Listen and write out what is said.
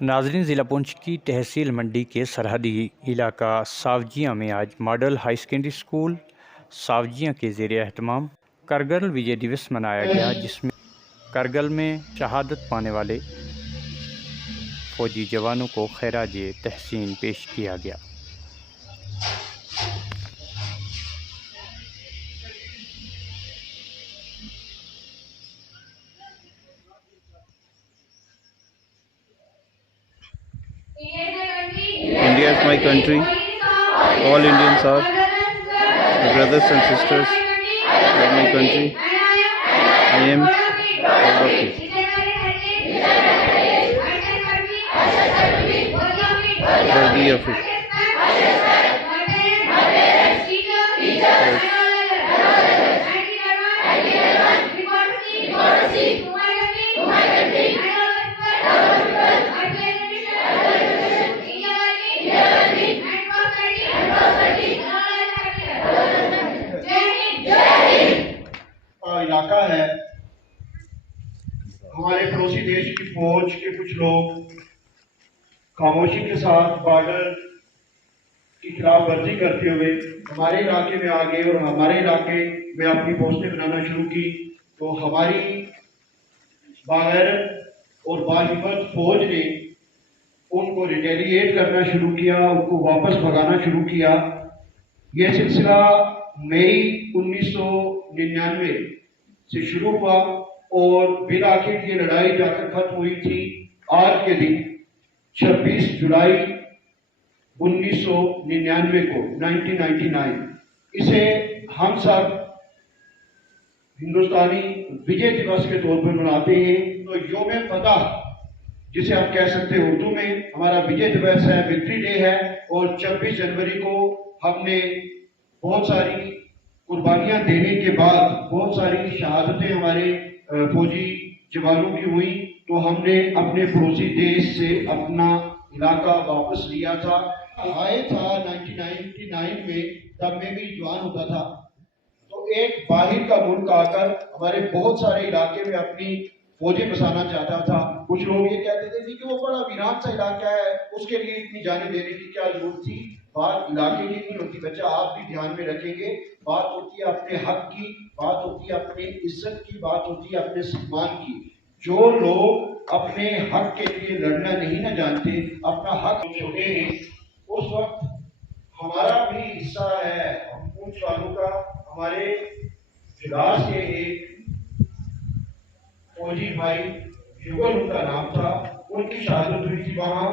नाजरीन, ज़िला पुंछ की तहसील मंडी के सरहदी इलाका सावजिया में आज मॉडल हाई सेकेंडरी स्कूल सावजिया के ज़ेर एहतमाम करगिल विजय दिवस मनाया गया, जिसमें करगिल में शहादत पाने वाले फ़ौजी जवानों को खैराज तहसीन पेश किया गया। India is my country. All Indians are my brothers and sisters of my country. I am proud of it. Worthy of it. इलाका है, हमारे पड़ोसी देश की फौज के कुछ लोग खामोशी के साथ बॉर्डर की खिलाफ वर्जी करते हुए हमारे इलाके में आ गए और हमारे इलाके में अपनी पोस्टें बनाना शुरू की। तो हमारी बागैरत और बाहिम्मत फौज ने उनको रिटेलिएट करना शुरू किया, उनको वापस भगाना शुरू किया। यह सिलसिला मई 1999 से शुरू हुआ और बिल आखिर की लड़ाई जाकर खत्म हुई थी आज के दिन 26 जुलाई 1999 को 1999। इसे हम सब हिंदुस्तानी विजय दिवस के तौर पर मनाते हैं। तो योम फतह जिसे हम कह सकते हैं उर्दू में, हमारा विजय दिवस है, विक्ट्री डे है। और 26 जनवरी को हमने बहुत सारी कुर्बानियां देने के बाद बहुत सारी शहादतें हमारे फौजी जवानों की हुई, तो हमने अपने पड़ोसी देश से अपना इलाका वापस लिया था। आए था 1999 में, तब मैं भी जवान होता था। तो एक बाहर का मुल्क आकर हमारे बहुत सारे इलाके में अपनी फौजें बसाना चाहता था। कुछ लोग ये कहते थे कि वो बड़ा वीरान सा इलाका है, उसके लिए इतनी जाने देने की क्या जरूरत थी। बात इलाके की नहीं होती बच्चा, आप भी ध्यान में रखेंगे। बात होती है अपने हक की, बात होती है अपने इज्जत की, बात होती है अपने सम्मान की। जो लोग अपने हक के लिए लड़ना नहीं ना जानते, अपना हक छोड़े हैं, उस वक्त हमारा भी हिस्सा है पुंछ वालों का। हमारे जिला से एक फौजी भाई युगल उनका नाम था, उनकी शहादत हुई थी वहां।